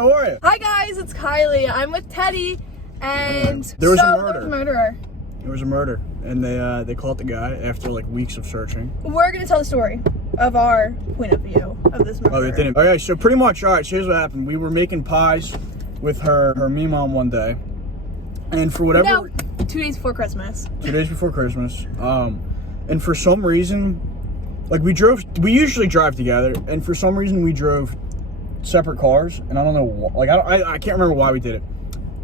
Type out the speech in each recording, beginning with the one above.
how are you? Hi guys, it's Kylie. I'm with Teddy, and There was a There was a murderer. There was a murder, and they caught the guy after like weeks of searching. We're gonna tell the story of our point of view of this murder. Oh, they didn't. Okay, so pretty much, all right. So here's what happened. We were making pies with me mom one day, and for whatever. No, 2 days before Christmas. 2 days before Christmas, and for some reason, like we usually drive together, and for some reason we drove separate cars, and I don't know, like I can't remember why we did it.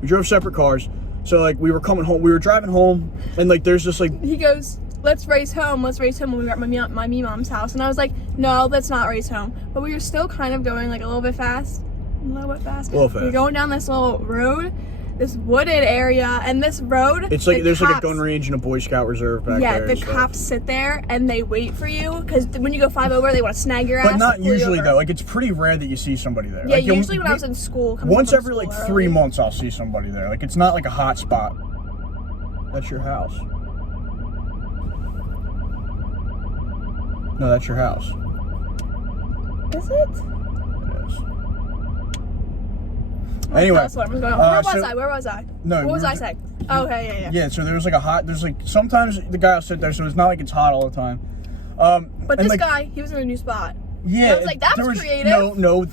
We drove separate cars, so like we were coming home, we were driving home, and like there's this like he goes, let's race home when we were at my me mom's house, and I was like, no, let's not race home, but we were still kind of going like a little bit fast. We're going down this little road, this wooded area, and this road, it's like there's like a gun range and a Boy Scout reserve back there. Yeah, the cops sit there and they wait for you because when you go 5 over, they want to snag your ass. But not usually though. Like it's pretty rare that you see somebody there. Yeah, like, usually when I was in school. Once every like 3 months, I'll see somebody there. Like it's not like a hot spot. That's your house. No, that's your house. Is it? It is. Anyway, where was I? No, what was I saying? Oh, okay, yeah. Yeah, so there's like sometimes the guy will sit there, so it's not like it's hot all the time. But this guy, he was in a new spot. Yeah, and I was like, that's creative. No.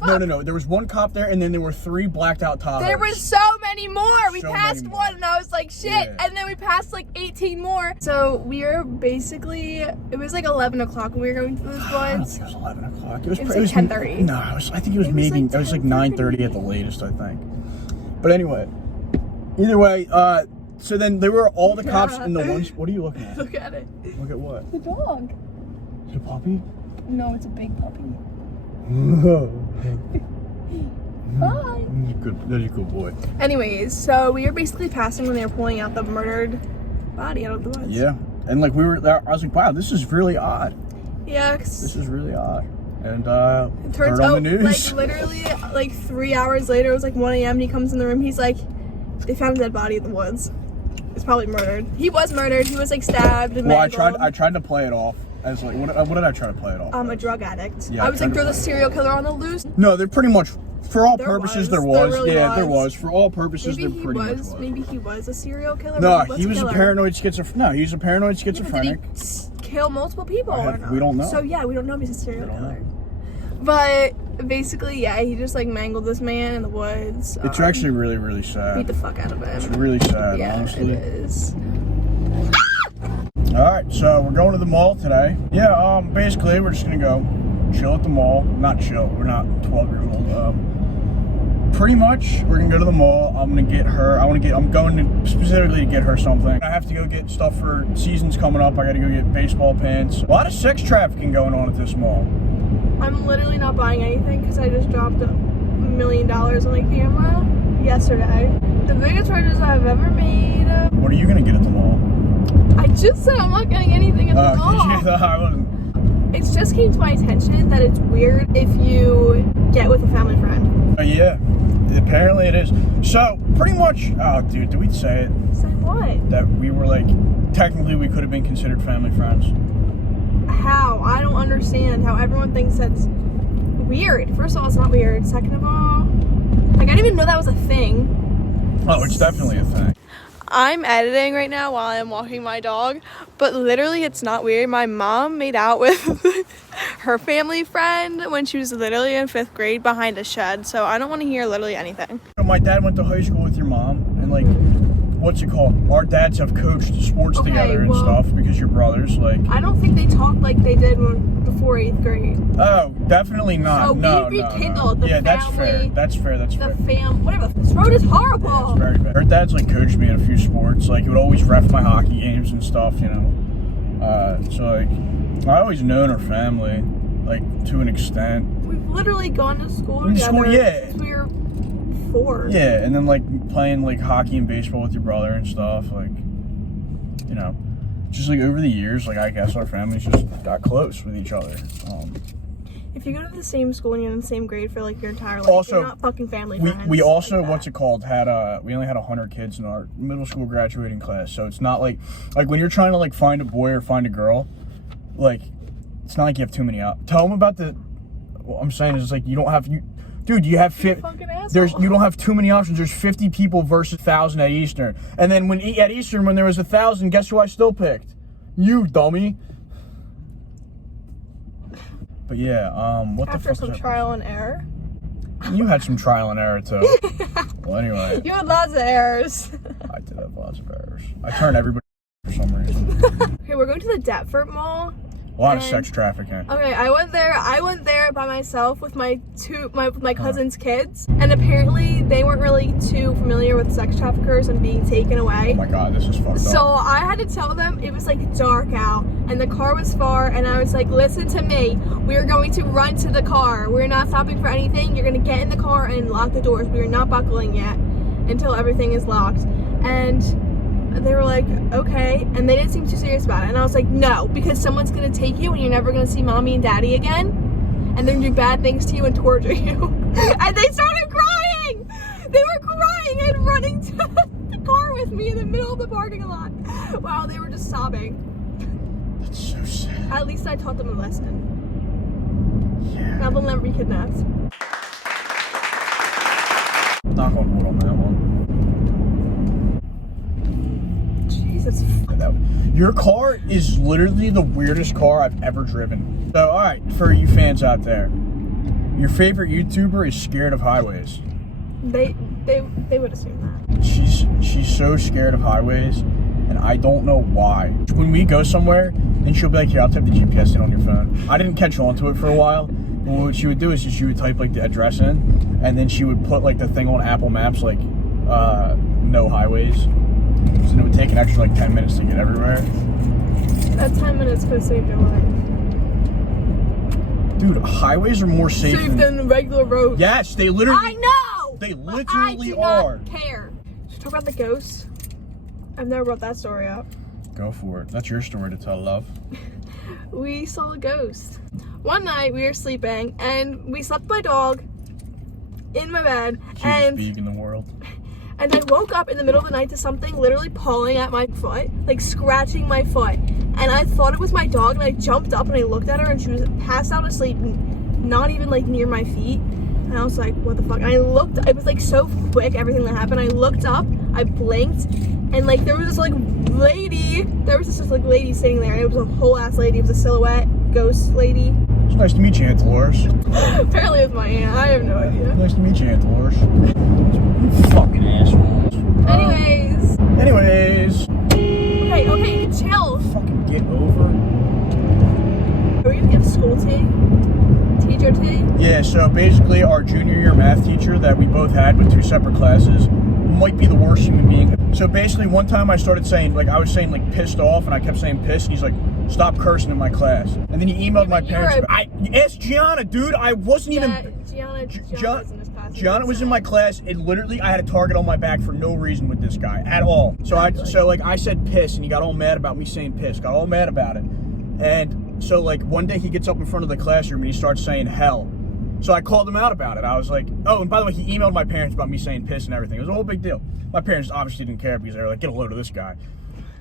There was one cop there, and then there were 3 blacked out Tahoes. There were so many more. We passed one, and I was like, shit. Yeah. And then we passed like 18 more. So we were basically, it was like 11 o'clock when we were going through those woods. I don't think it was 11 o'clock. It was like 10:30. No, I think it was maybe, it was like 9:30 at the latest, I think. But anyway, either way, so then there were all the cops in the ones. What are you looking at? Look at it. Look at what? The dog. Is it a puppy? No, it's a big puppy. Bye. That's a good boy. Anyways, so we were basically passing when they were pulling out the murdered body out of the woods. Yeah, and like we were there, I was like, wow, this is really odd. Yeah. This is really odd. And it turns on out, the news. like literally, like 3 hours later, it was like 1 a.m. and he comes in the room. He's like, they found a dead body in the woods. It's probably murdered. He was murdered. He was like stabbed and mangled. I tried to play it off as like what did I try to play it off? A drug addict. Yeah, I was like, throw the serial killer on the loose. No, they're pretty much, for all purposes, there was. There was. For all purposes, maybe there pretty much was. Maybe he was a serial killer. No, he was a paranoid schizophrenic. No, he was a paranoid schizophrenic. Did he kill multiple people or not? We don't know. So yeah, we don't know if he's a serial killer. But basically, yeah, he just like mangled this man in the woods. It's actually really, really sad. Beat the fuck out of him. It's really sad, yeah, honestly. It is. Alright, so we're going to the mall today. Yeah, basically we're just gonna go chill at the mall. Not chill, we're not 12 years old. Pretty much, we're gonna go to the mall. I'm going to specifically get her something. I have to go get stuff for seasons coming up. I gotta go get baseball pants. A lot of sex trafficking going on at this mall. I'm literally not buying anything because I just dropped $1 million on the camera yesterday. The biggest purchase I've ever made. What are you gonna get at the mall? I just said I'm not getting anything at the mall. I wasn't. It's just came to my attention that it's weird if you get with a family friend. Yeah, apparently it is. So pretty much. Oh, dude, did we say it? Say what? That we were like, technically we could have been considered family friends. How? I don't understand how everyone thinks that's weird. First of all, it's not weird. Second of all, like I didn't even know that was a thing. Oh, it's definitely a thing. I'm editing right now while I'm walking my dog, but literally it's not weird. My mom made out with her family friend when she was literally in 5th grade behind a shed, so I don't want to hear literally anything. My dad went to high school with your mom, and like, what's it called? Our dads have coached sports together and stuff because you're brothers. Like, I don't think they talked like they did before 8th grade. Oh, definitely not. So no, we rekindled the yeah, family. That's fair. Whatever. This road is horrible. That's very bad. Her dad's like coached me in a few sports. Like, he would always ref my hockey games and stuff. You know. So like, I always known her family, like to an extent. We've literally gone to school together since we were 4. Yeah, and then like playing like hockey and baseball with your brother and stuff, like, you know, just like over the years, like I guess our families just got close with each other. If you go to the same school and you're in the same grade for like your entire life, also, you're not fucking family friends. We also like what's it called? We only had 100 kids in our middle school graduating class, so it's not like when you're trying to like find a boy or find a girl, like it's not like you have too many out. Tell them about what I'm saying is like you don't have Dude, you have 50. You don't have too many options. There's 50 people versus 1,000 at Eastern. And then at Eastern, when there was 1,000, guess who I still picked? You, dummy. But yeah, what the fuck? After some trial and error. You had some trial and error too. Well, anyway. You had lots of errors. I did have lots of errors. I turned everybody for some reason. Okay, we're going to the Deptford Mall. A lot of sex trafficking. Okay, I went there by myself with my cousin's kids, and apparently they weren't really too familiar with sex traffickers and being taken away. Oh my god, this is fucked up. So I had to tell them it was like dark out and the car was far, and I was like, listen to me, we are going to run to the car. We're not stopping for anything. You're gonna get in the car and lock the doors. We are not buckling yet until everything is locked. And they were like, okay, and they didn't seem too serious about it. And I was like, no, because someone's gonna take you and you're never gonna see mommy and daddy again, and they're gonna do bad things to you and torture you. And they started crying. They were crying and running to the car with me in the middle of the parking lot while they were just sobbing. That's so sad. At least I taught them a lesson. Yeah. Now they'll never be kidnapped. Knock on wood on that one. Your car is literally the weirdest car I've ever driven. So, alright, for you fans out there, your favorite YouTuber is scared of highways. They would assume that. She's so scared of highways, and I don't know why. When we go somewhere, then she'll be like, here, I'll type the GPS in on your phone. I didn't catch on to it for a while. Well, what she would do is she would type like the address in, and then she would put like the thing on Apple Maps, like no highways. So it would take an extra like 10 minutes to get everywhere. That 10 minutes could have saved your life. Dude, highways are more safe than regular roads. Yes, they literally. I know. They literally are. Not care. Should we talk about the ghost? I've never brought that story up. Go for it. That's your story to tell, love. We saw a ghost. One night we were sleeping and we slept with my dog in my bed. Cutest being in the world. And I woke up in the middle of the night to something literally pawing at my foot, like scratching my foot. And I thought it was my dog, and I jumped up and I looked at her, and she was passed out asleep, not even like near my feet. And I was like, what the fuck? And I looked, it was like so quick, everything that happened. I looked up, I blinked, and like there was this like lady, lady sitting there, and it was a whole ass lady. It was a silhouette ghost lady. It's nice to meet you, Aunt Dolores. Apparently it was my aunt, I have no idea. Nice to meet you, Aunt Dolores. You fucking assholes. Anyways. Okay, chill. Fucking get over. Are we gonna give school tea? Teacher tea? Yeah, so basically our junior year math teacher that we both had with 2 separate classes might be the worst human being. So basically one time I started saying, like I was saying like pissed off, and I kept saying pissed, and he's like, stop cursing in my class. And then he emailed my parents. I asked Gianna, dude, I wasn't even. Gianna was in my class, and literally I had a target on my back for no reason with this guy at all. So I said piss, and he got all mad about me saying piss. Got all mad about it. And so like one day he gets up in front of the classroom and he starts saying hell. So I called him out about it. I was like, oh, and by the way, he emailed my parents about me saying piss and everything. It was a whole big deal. My parents obviously didn't care because they were like, get a load of this guy.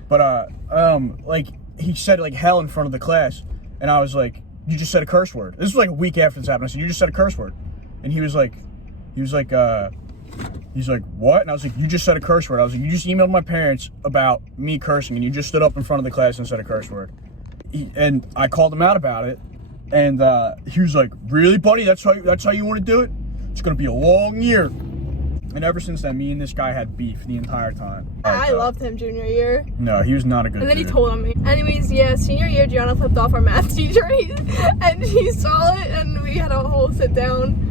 But like he said like hell in front of the class, and I was like, you just said a curse word. This was like a week after this happened. I said, you just said a curse word. And he was like, what? And I was like, you just said a curse word. I was like, you just emailed my parents about me cursing, and you just stood up in front of the class and said a curse word. And I called him out about it, and he was like, really, buddy? That's how you want to do it? It's gonna be a long year. And ever since then, me and this guy had beef the entire time. I loved him junior year. No, he was not a good dude. And then he told on me. Anyways, yeah, senior year, Gianna flipped off our math teacher, and he saw it, and we had a whole sit down.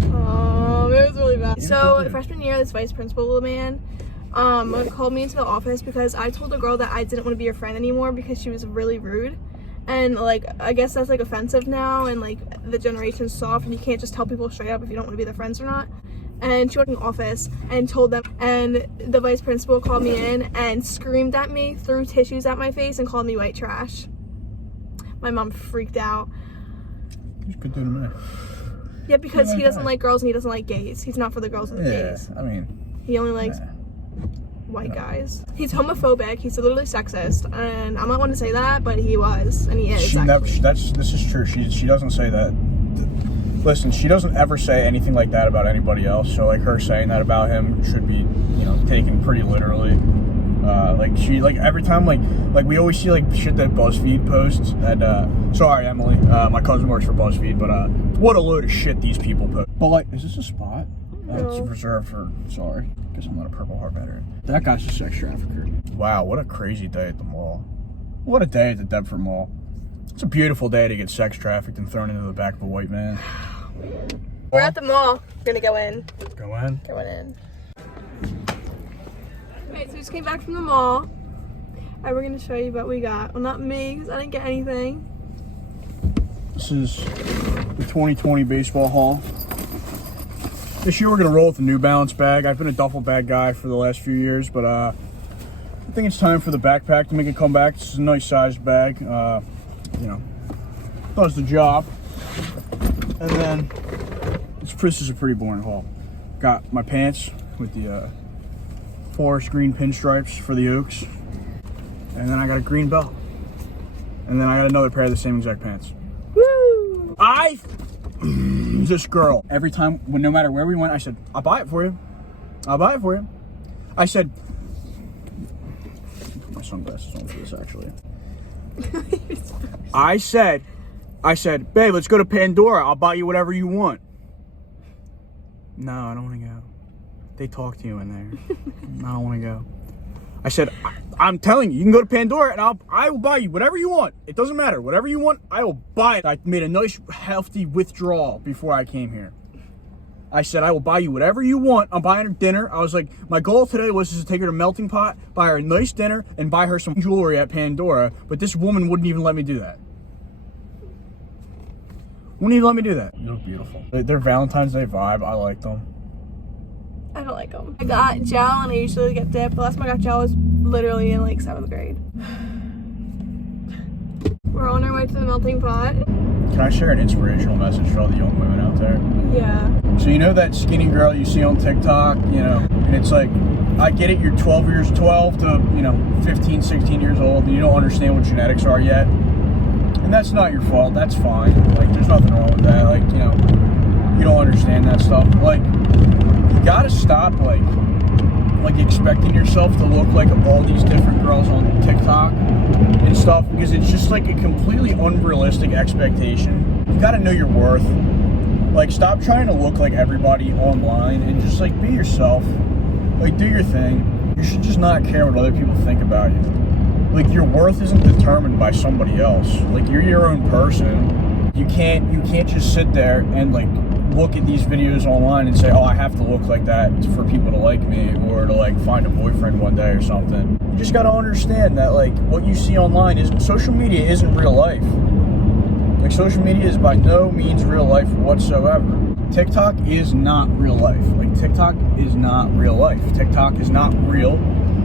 It was really bad. So freshman year, this vice principal man called me into the office because I told a girl that I didn't want to be her friend anymore because she was really rude. And like, I guess that's like offensive now, and like the generation's soft, and you can't just tell people straight up if you don't want to be their friends or not. And she went in the office and told them, and the vice principal called me in and screamed at me, threw tissues at my face, and called me white trash. My mom freaked out. You could do that. Yeah, because he doesn't like girls and he doesn't like gays. He's not for the girls and the gays. I mean, he only likes white guys. He's homophobic. He's literally sexist, and I'm not one to say that, but he was, and he is. This is true. She doesn't say that. listen, she doesn't ever say anything like that about anybody else. So like her saying that about him should be, you know, taken pretty literally. Like she, like every time, like we always see like shit that BuzzFeed posts. And sorry, Emily, my cousin works for BuzzFeed, but what a load of shit these people post. But like, is this a spot? No. It's reserved for. Sorry, guess I'm not a Purple Heart veteran. That guy's a sex trafficker. Wow, what a crazy day at the mall. What a day at the Deptford Mall. It's a beautiful day to get sex trafficked and thrown into the back of a white van. We're at the mall. We're gonna go in. Go in. Going in. Okay, so we just came back from the mall, and we're gonna show you what we got. Well, not me, because I didn't get anything. This is the 2020 baseball haul. This year we're gonna roll with the New Balance bag. I've been a duffel bag guy for the last few years, but I think it's time for the backpack to make a comeback. This is a nice sized bag. You know, does the job. And then this is a pretty boring haul. Got my pants with the forest green pinstripes for the Oaks, and then I got a green belt, and then I got another pair of the same exact pants. Woo! This girl, every time, no matter where we went, I said, I'll buy it for you. I'll buy it for you. I said, put my sunglasses on for this actually. I said, babe, let's go to Pandora. I'll buy you whatever you want. No, I don't want to go. They talk to you in there. I don't want to go. I said, I'm telling you, you can go to Pandora and I will buy you whatever you want. It doesn't matter. Whatever you want, I will buy it. I made a nice, healthy withdrawal before I came here. I said, I will buy you whatever you want. I'm buying her dinner. I was like, my goal today was to take her to Melting Pot, buy her a nice dinner, and buy her some jewelry at Pandora. But this woman wouldn't even let me do that. Wouldn't even let me do that. You look beautiful. Their Valentine's Day vibe, I like them. I don't like them. I got gel and I usually get dip. The last time I got gel was literally in like 7th grade. We're on our way to the Melting Pot. Can I share an inspirational message for all the young women out there? Yeah. So you know that skinny girl you see on TikTok, you know, and it's like, I get it, you're 12 to, 15, 16 years old, and you don't understand what genetics are yet. And that's not your fault, that's fine. Like, there's nothing wrong with that. Like, you know, you don't understand that stuff. Like, you gotta stop, like expecting yourself to look like all these different girls on TikTok and stuff, because it's just like a completely unrealistic expectation. You gotta know your worth. Like, stop trying to look like everybody online and just like be yourself. Like, do your thing. You should just not care what other people think about you. Like, your worth isn't determined by somebody else. Like, you're your own person. You can't just sit there and like look at these videos online and say, oh, I have to look like that for people to like me or to like find a boyfriend one day or something. You just gotta understand that like what you see online social media isn't real life. Like, social media is by no means real life whatsoever. TikTok is not real life. Like, TikTok is not real life. TikTok is not real.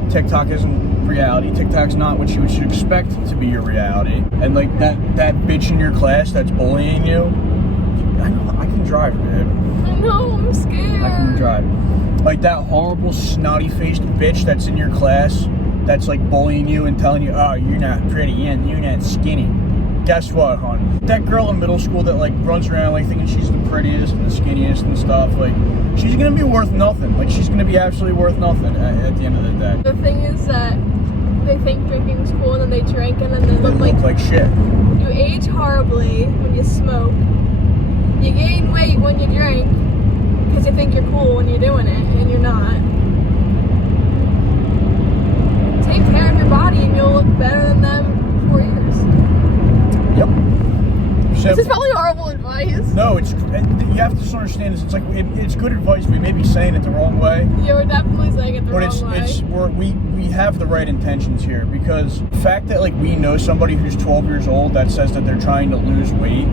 TikTok isn't reality. TikTok's not what you should expect to be your reality. And like that bitch in your class that's bullying you, I know, I can drive, babe. I know, I'm scared. I can drive. Like that horrible, snotty-faced bitch that's in your class that's like bullying you and telling you, oh, you're not pretty and you're not skinny. Guess what, hon? That girl in middle school that like runs around like thinking she's the prettiest and the skinniest and stuff, like, she's gonna be worth nothing. Like, she's gonna be absolutely worth nothing at the end of the day. The thing is that they think drinking is cool and then they drink and then they look like shit. You age horribly when you smoke. You gain weight when you drink because you think you're cool when you're doing it and you're not. Take care of your body and you'll look better than them 4 years. Yep. This is probably horrible advice. No, you have to just understand this. It's like it's good advice. We may be saying it the wrong way. Yeah, we're definitely saying it the wrong way. We have the right intentions here, because the fact that like we know somebody who's 12 years old that says that they're trying to lose weight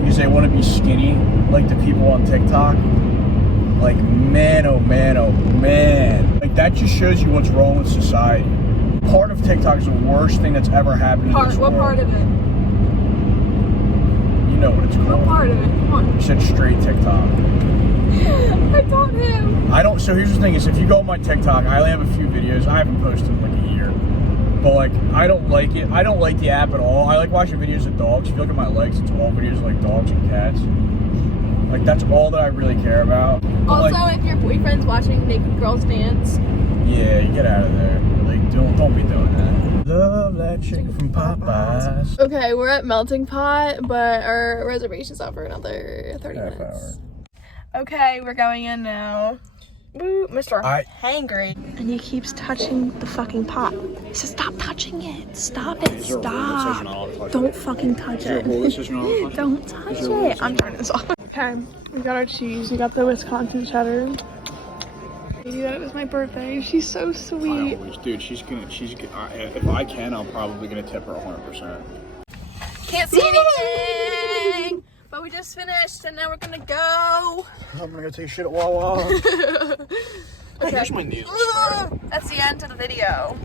because they want to be skinny, like the people on TikTok. Like, man, oh man, oh man. Like, that just shows you what's wrong with society. Part of TikTok is the worst thing that's ever happened in this world. What part of it? You know what it's called. What part of it? Come on. You said straight TikTok. I told him. So here's the thing is, if you go on my TikTok, I only have a few videos. I haven't posted in like a year. But like, I don't like it. I don't like the app at all. I like watching videos of dogs. If you look at my likes, it's all videos of like dogs and cats. Like, that's all that I really care about. Also, like, if your boyfriend's watching naked girls dance. Yeah, you get out of there. Like, don't be doing that. Love that chicken from Popeyes. Okay, we're at Melting Pot, but our reservation's out for another 30 minutes. Hour. Okay, we're going in now. Woo, Mr. Hangry. And he keeps touching the fucking pot. He says, stop touching it. Stop it. Stop. Don't fucking touch it. Don't touch it. I'm turning this off. Okay, we got our cheese. We got the Wisconsin cheddar. I knew that it was my birthday. She's so sweet. Dude, she's gonna, if I can, I'm probably gonna tip her 100%. Can't see anything. But we just finished and now we're gonna go. I'm gonna go take a shit at Wawa. Okay. Here's my needles. That's the end of the video.